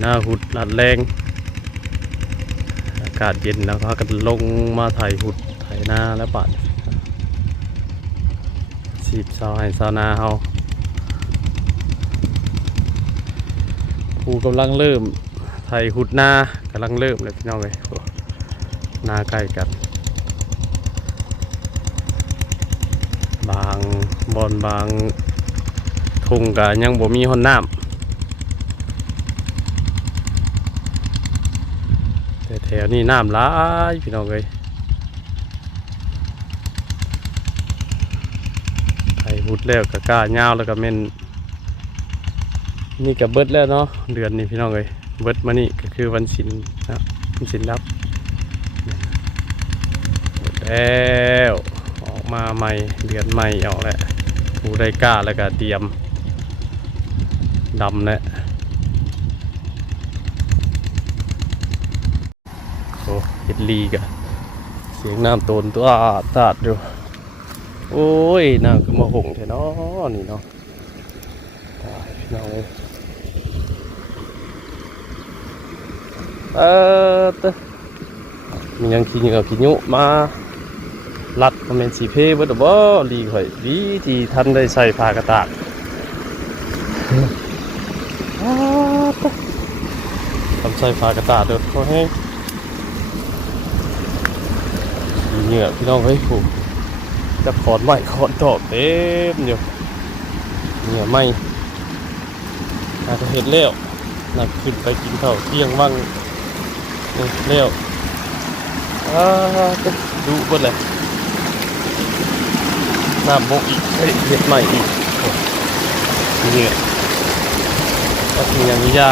หน้าหุดลัดแรงอากาศเย็นแล้วพากันลงมาไถหุดไถหน้าแล้วปัดสีบเสาให้เสานาเฮาครูกำลังเริ่มไถหุดหน้ากำลังเริ่มเลยพี่น้องเลยหน้าใกล้กันบางบอนบางทุ่งก็ยังบ่มีห้องน้ำแต่แถวนี้น้ำหลายพี่น้องเลยไถหุดแล้วก็กล้าเงาแล้วก็เม่นนี่ก็เบิดแล้วเนาะเดือนนี้พี่น้องเลยเบิดมานี่ก็คือวันศิลนะวันศิลรับหมดแล้วออกมาใหม่เดือนใหม่ออกแล้วผู้ได้กล้าแล้วก็เตรียมดำแล้วโอ้เฮ็ดลีกะเสียงน้ำโตนตัวตาดอยู่โอ้ยน้ำก็มาหงแท้เนาะนี่เนาะตายพี่น้องเอ้ยมียังขี้เหงื่อขี้ยุมาลัดคอมเมนต์สีเพย์เบิดบ่ลีข่อยดีที่ท่านได้ใส่ผ้ากระตากทำใส่ผ้ากระตากเด้อพอให้ขี้เหงื่อพี่น้องเฮ้ยผมจะขอนไม้ขอนตอกเต็มอยู่เหงื่อไหมน่าจะเห็นแล้วน่าขึ้นไปกินข้าวเที่ยงบ้างเลี้ยวดูบนเลยน้ำบกอีกเห็ดใหม่อีกนี่ก็มีอย่างนี้จ้า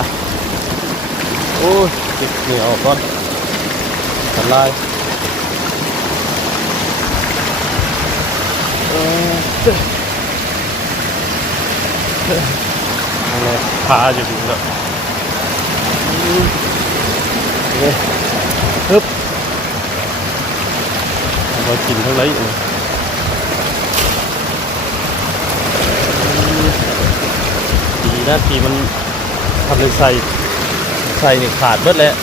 โอ้ยติดเหนียวก่อนทำลายอะไรพาอยู่ดูแล้วนี่ฮึบเรากินทั้งไรอยู่ดีนะทีมันทำเลยใส่นี่ขาดเบิดแล้ว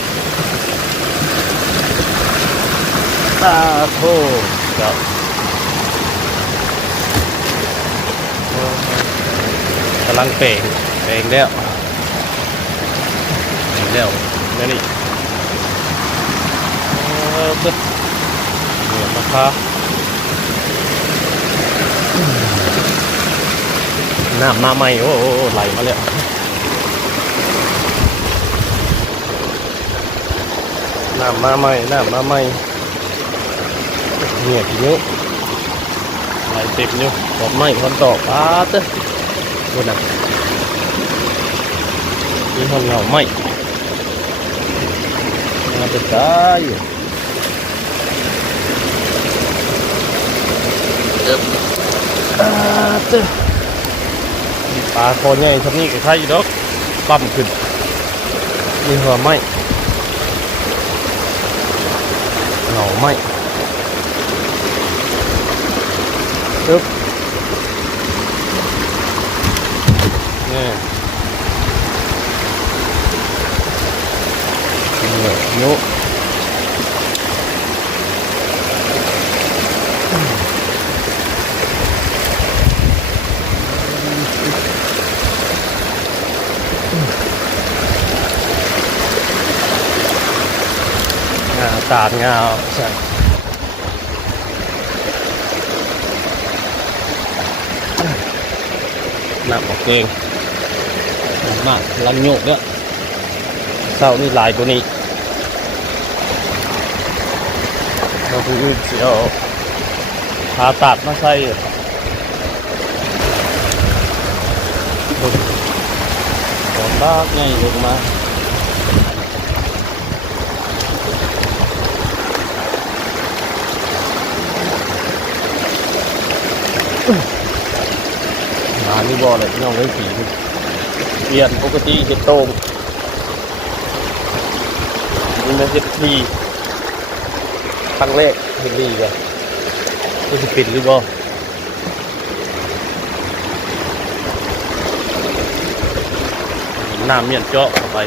ตาโธ่เจ้ากำลังเป่งแล้วนี่นี่เหนียวนะครับน้ำมาใหม่โอ้ไหลมาแล้วน้ำมาใหม่เหนียวทีนี้ไหลเต็มอยู่ดอกไม้คนตอกเต้คนน่ะนี่ห้องเงาไม้มาจะตายปลาคอใหญ่ทำนี่กับใครอยู่ดอกปั๊มขึ้นนี่หัวไม้เหงาไม้ปึ๊บนี่นุตาดเงาใช่น้ำออกเองมากลังโยกเนี่ยเศร้านี่ลายตัวนี้เราคือเสียวพาตัดมาใส่ขอลากง่ายลงมานี่บ่อเลยพี่น้องเลยผีเปลี่ยนปกติเห็ดโตงนี่มาเห็ดทีครั้งแรกเห็ดดีกันก็จะปิดหรือบ่น้ำเมียนเจาะเข้าไป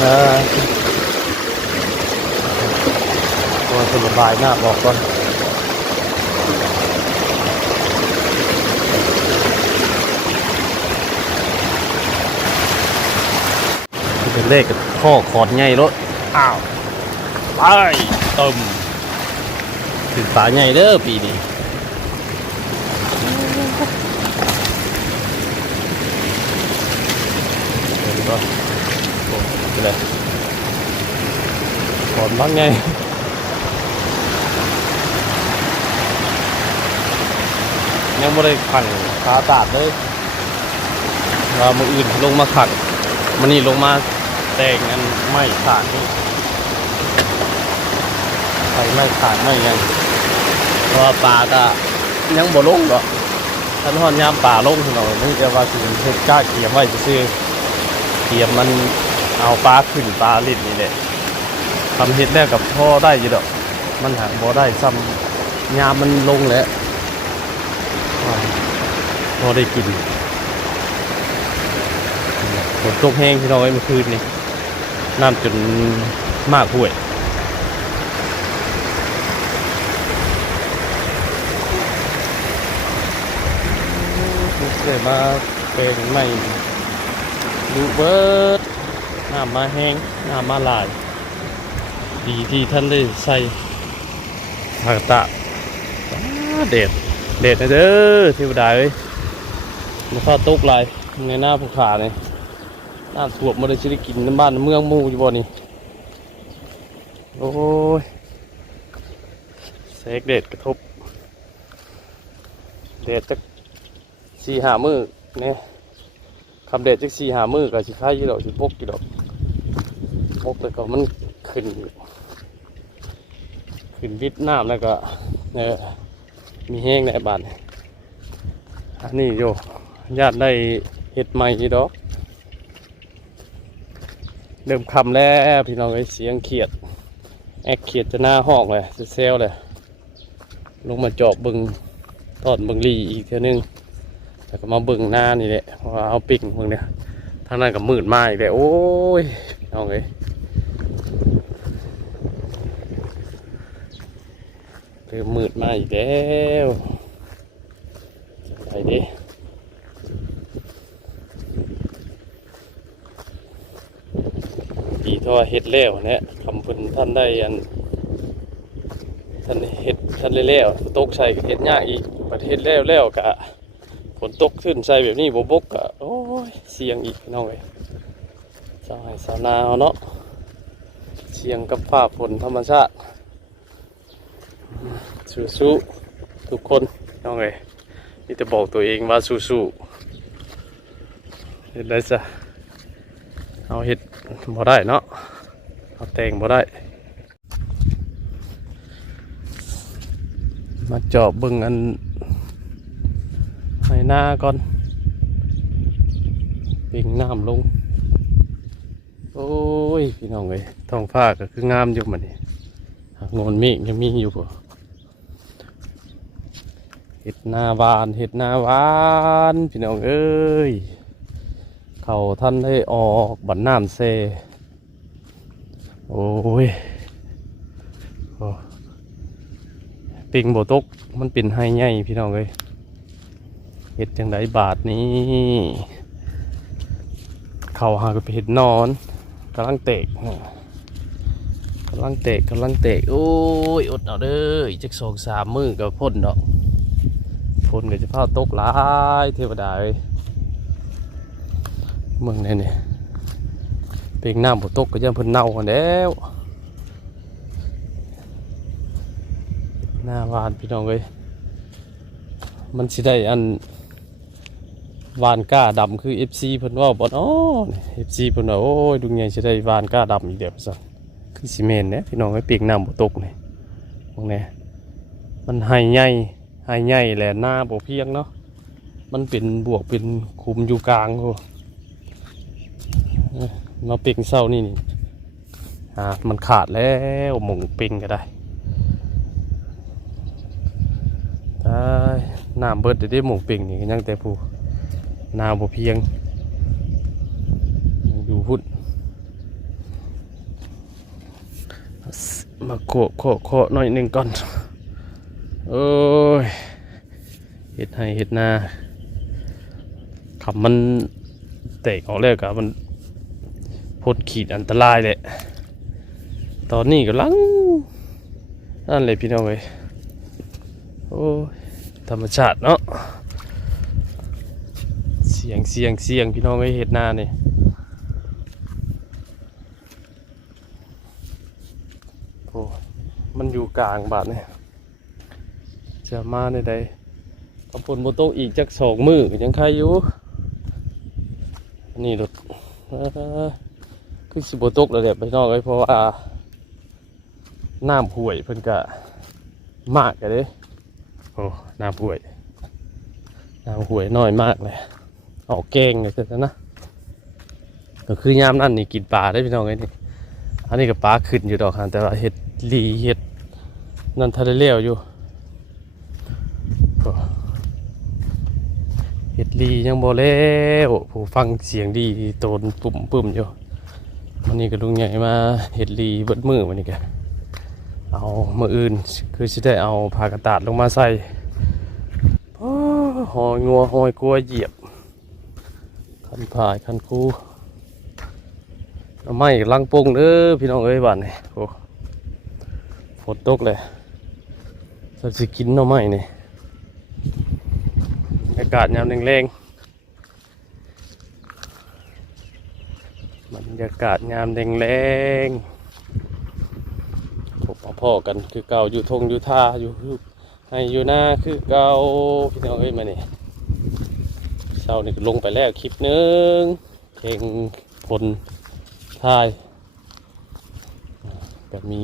ตัวคนระบายหน้าบอกก่อนเป็นเลขกับข้อขอดไงรถอ้าวไปตึมถึงฝาไงเด้อปีนี้เดี๋ยวก็โอ้ไปเลยขอดบ้างไงยังไม่ได้ขังขาตาดเลยว่ามืออื่นลงมาขังมันนี่ลงมาแต่งกันไม่ขาดนี่ไฟไม่ขาดไม่ไงเพราะว่าปลาก็ยังบ่ลงหรอกท่านหอนยามป่าลงหน่อยนี่จะว่าสิเฮ็ดก้าเกียมไว้ซื่อเกียมมันเอาปลาขึ้นปลาลิ้นนี่แหละทำเฮ็ดแล้วกับพ่อได้อยู่ดอกมันหาบ่ได้ซ้ำยามมันลงแล้วพอได้กินฝนตกแห้งที่เราไว้เมื่อคืนนี่น้ำจนมากห่วยเกิดมาเป็นไม่ดูเบิดน้ำมาแห้งน้ำมาหลายดีที่ท่านได้ใส่ผักตะเด็ดเด็ดนะเด้อเทวดาเอ้ยมาข้าวตุกลายในหน้าภูเขาเนี่ยน้ำท่วมมาได้ชิได้กินน้ำบ้านน้ำเมืองมูอยู่บ่นี่โอ้ยเสกเด็ดกระทบเด็ดจัก4-5 มื้อเนี่ยคำเด็ดจัก4-5 มื้อก็สิคายอยู่ดอกสิปกอยู่ดอกปกแต่ก็มันขึ้นวิดน้ำแล้วก็เนี่ยมีแห้งในบ้านอันนี้โยญาติได้เห็ดใหม่อีดอกเริ่มคำแล้วพี่น้องไอ้เสียงเขียดแอกเขียดจะหน้าห้องเลยเซลเลยลงมาเจาะบึงทอดบึงลีอีกเท่านึงแต่ก็มาบึงหน้านี่แหละเพราะว่าเอาปิ่งบึงเนี่ยทางนั้นก็มืดมาอีกแล้วโอ้ยพี่น้องเอ้ยเริ่มมืดมาอีกแล้วไปดิปีท่อเฮ็ดแล้วเนี่ยคำพูนท่านได้อันท่านเฮ็ดท่านแล้วตกใส่ก็เฮ็ดยากอีกประเทศแล้วกะฝนตกขึ้นใส่แบบนี้บกกะโอ้ยเสียงอีกน้องเอ้ยสาวให้สาวนาเนาะเสียงกับฟ้าฝนธรรมชาติสู้ๆทุกคนน้องเอ้ยนี่จะบอกตัวเองว่าสู้ๆเห็นได้จ้ะเอาเห็ดบ่ได้เนาะเอาแตงบ่ได้มาเจาะบึงอันให้หน้าก่อนปิ่งน้ำลงโอ้ยพี่น้องเอ้ยท้องฟ้าก็คืองามอยู่มันนี่งนเมฆยังมีอยู่บ่เห็ดหน้าหวานพี่น้องเอ้ยเขาท่านได้ออกบันน้ำเซโอ้ยปิงโบตกมันเป็นไฮใหญ่พี่น้องเอ้ยเห็ดจังไดบาทนี้เขาหาก็ไปเห็ดนอนกำลังเตะโอ้ยอดเอาเด้ออีกจัก2-3 มื้อก็พ่นดอกพ่นก็จะพาตกหลายเทวดาเอ้ยเมืองนี่เปียงน้ำฝนตกก็ยังเพิ่นเน่ากันแล้วหน้าวานพี่น้องเอ้ยมันสิได้อันวานก้าดำคือ FC เพิ่นว่าบ่เนาะ FC เพิ่นว่าโอ้ยดุงใหญ่สิได้วานก้าดำอีกเดี๋ยวซั่นคือสิแม่นเด้พี่น้องเอ้ยเปียงน้ำฝนตกนี่พวกนี้มันไห้ใหญ่แหละหน้าบ่เพียงเนาะมันเป็นบวกเป็นคุมอยู่กลางโหมาเป่งเศร้านี่มันขาดแล้วหมงเป่งก็ได้น้ำเบิดได้หมงเป่งนี่ก็ยังแต่ผู้น้ำบ่เพียงอยู่พุ่น มาโคหน่อยหนึ่งก่อนโอ้ยเห็ดให้เห็ดนาขับมันเตะออกแล้วกับมันพ้นขีดอันตรายเลยตอนนี้กำลังนั่นเลยพี่น้องเลยโอ้ยธรรมชาติเนาะเสียงพี่น้องเลยเห็ดนาเนี่ยโอ้มันอยู่กลางบาทเนี่ยจะมาในใดกำปนโบโตอีกจัก2 มื้อยังใครอยู่นี่รถคือสิโบตกแล้วแหละพี่น้องเลยเพราะว่าน้ำห่วยเพิ่นก็มากเลยโอ้น้ำห่วยน้อยมากเลยออกแกงเลยแต่นะก็คือยามนั่นนี่กินปลาได้พี่น้องไอ้นี่อันนี้ก็ปลาขึ้นอยู่ดอกแต่ว่าเห็ดลีเห็ดนั่นทะเลเลี้ยวอยู่เห็ดลียังบ่แล้วผู้ฟังเสียงดีโตนปุ่มอยู่วันนี้ก็ลุงใหญ่มาเห็ดลีเบิดมือวันนี้แกเอามืออื่นคือสิได้เอาผ้ากระดาษลงมาใส่หอยงัวหอยกลัวเหยียบคันผายคันคูไม่ลังปงเด้อพี่น้องเอ้ยบ้านนี่โอ้ฝนตกเลยจะสิกินหน่อไม้นี่อากาศยามแรงบรรยากาศยามแรงพบพ่อกันคือเก่าอยู่ทงอยู่ท่าอยู่ให้อยู่หน้าคือเก่าพี่น้องเอ้ยมานี่เช้านี่ก็ลงไปแล้วคลิปนึงเพลงพลท้ายก็มี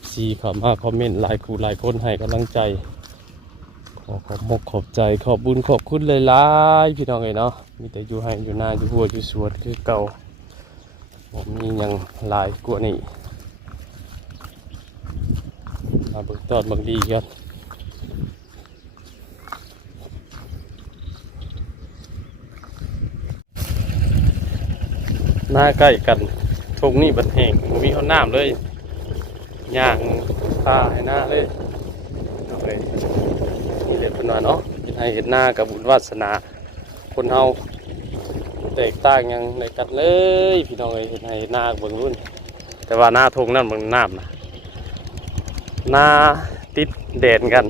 FC เข้ามาคอมเมนต์หลายคนให้กำลังใจขอบใจขอบบุญขอบคุณหลายๆพี่น้องเอ้ยเนาะมีแต่อยู่ให้อยู่หน้าอยู่หัวอยู่สวนคือเก่าผมมียังหลายกว่านี้มาเบิกตอดบางดีกันหน้าใกล้กันทงนี่บัดแห่งมีเอาน้ำเลยย่างตาให้หน้าเลยเอาเลยนี่เด็ดเป็นว่าเนาะให้เห็นหน้ากับบุญวาสนาคนเฮาแตกต่างยังในกันเลยพี่น้องเอ้ยเห็นให้หน้าเบิ่งรุ่นแต่ว่าหน้าทงนั่นมันน้ำนะหน้าติดแดดกัน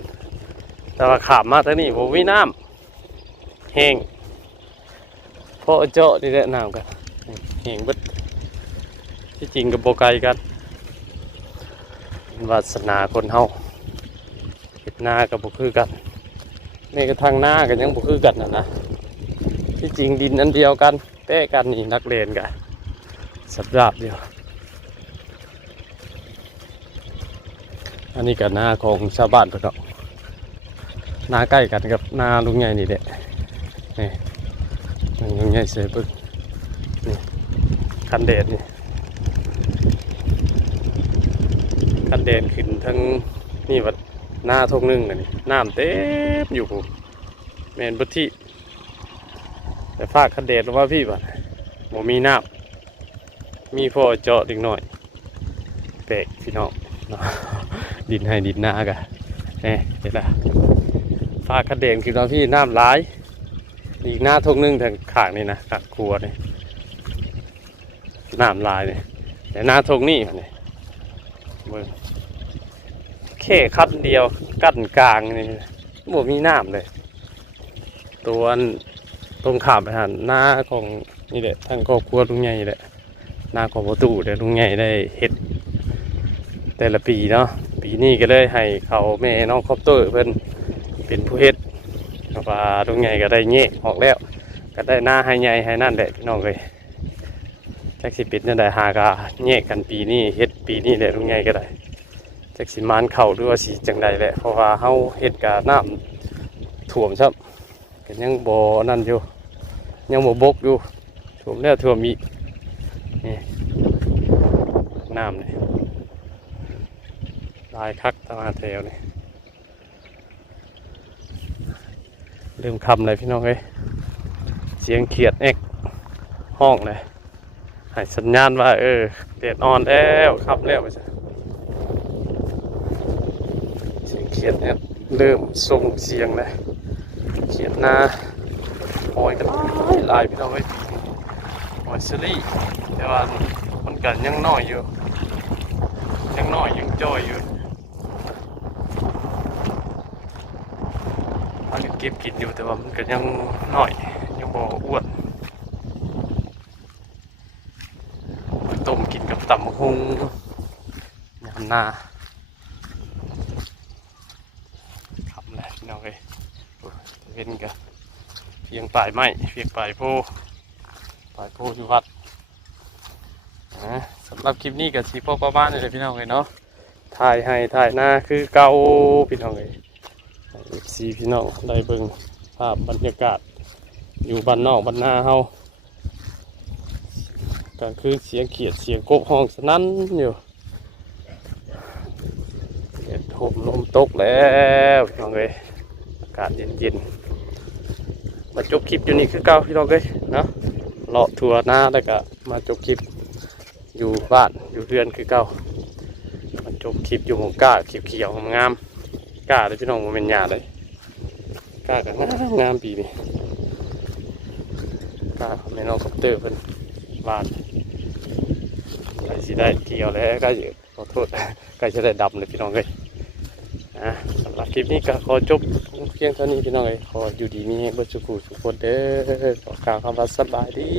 แต่ว่าขามมาทางนี้ผมมีน้ำแห้งเพราะเจาะนี่แหละน้ำกันแห้งเบิดที่จริงกับโบไกลกันวาสนาคนเฮาเห็ดหน้ากับบุคือกันในกระทั่งหน้ากันยังบุคือกันนะที่จริงดินอันเดียวกันแต้กันนี่นักเรียนกันสับราบเดียวอันนี้กับหน้าของชาวบ้านเพื่อนเนาะหน้าใกล้กันกับหน้าลุงใหญ่นี่แหละนี่ลุงใหญ่เสียปึ๊กนี่คันเดชนี่คันเดชขึ้นทั้งนี่วัดหน้าทงนึงนี่น้ำเต็มอยู่แมนบุตรที่แต่ฟากคันเดชหรือว่าพี่บ้านโมมีน้ำมีพอเจาะดึงหน่อยแปลกพี่น้องดินให้ดินหน้ากันเห็นละฟากคันเดชคือว่าพี่น้ำร้ายอีกหน้าทงนึงทางข้างนี่นะข้างครัวนี่น้ำลายนี่แต่หน้าทงนี่นี่มึงแค่คันเดียวกั้นกลางนี่โมมีน้ำเลยตัวตรงขามไปหันหน้าของนี่แหละทางครอบครัวลุงใหญ่แหละหน้าของประตูเดี๋ยวลุงใหญ่ได้เห็ดแต่ละปีเนาะปีนี้ก็เลยให้เขาแม่น้องครอบตัวเพิ่นเป็นผู้เฮ็ดเพราะว่าลุงใหญ่ก็ได้เงี้ยออกแล้วก็ได้หน้าให้ใหญ่ให้นั่นแหละพี่น้องเลยจักสิปิดนั่นได้หากาเงี้ยกันปีนี้เฮ็ดปีนี้แหละลุงใหญ่ก็ได้จักสิมานเข่าด้วยสีจังใดแหละเพราะว่าเฮาเฮ็ดกะน้ำท่วมครับก็ยังบ่นั่นอยู่ยังบ่บกอยู่ท่วมแล้วท่วมอีกนี่น้ำนี่ลายคักตมาแถวนี่ลืมคำเลยพี่น้องเอ้ยเสียงเขียดเอ็กห้องเลย ให้สัญญาณว่าแดดอ่อนแล้วครับแล้วไปจ้ะเสียงเขียดเนี่ยเริ่มส่งเสียงเลยเขียดหน้าหอยกันหลายพี่น้องเอ้ยหอยเชอรี่แต่ว่ามันกันยังน้อยอยู่ยังจ้อยอยู่อันนี้เก็บกินอยู่แต่ว่ามันก็ยังน้อยยังบ่อ้วนต้มกินกับตำบักหุ่งยำหน้าขำเลยพี่น้องเอ้ยเว้นกันเพียงปลายไม้เพียงปลายโพอยู่วัดสำหรับคลิปนี้กับสีพ่อประมาณนี้เลยพี่น้องเอ้ยเนาะถ่ายให้ถ่ายหน้าคือเก่าพี่น้องเอ้ยสีพี่น้องได้เบิ่งภาพบรรยากาศอยู่บ้านนอกบ้านนาเฮาก็คือเสียงเขียดเสียงกบห้องสนั่นอยู่เห็ดห่มลมตกแล้วพี่น้องเอ้ยอากาศเย็นๆมาจบคลิปอยู่นี่คือเก่าพี่น้องเอ้ยเนาะเลาะทัวร์หน้าแล้วก็มาจบคลิปอยู่บ้านอยู่เรือนคือเก่ามาจบคลิปอยู่หงก้าเขียวๆงามๆก้าเลยพี่น้องมันเป็นหญ้าเลยก้ากันงามปีนี้ก้าแม่น้องคอปเตอร์เป็นบ้านใกล้สิได้เกี่ยวแล้วใกล้ขอโทษใกล้จะได้ดำเลยพี่น้องเลยสำหรับคลิปนี้ก็ขอจบเพียงเท่านี้พี่น้องเลยขออยู่ดีมีเบอร์สุขุสุขคนเด้อขอกล่าวคำว่าสบายดี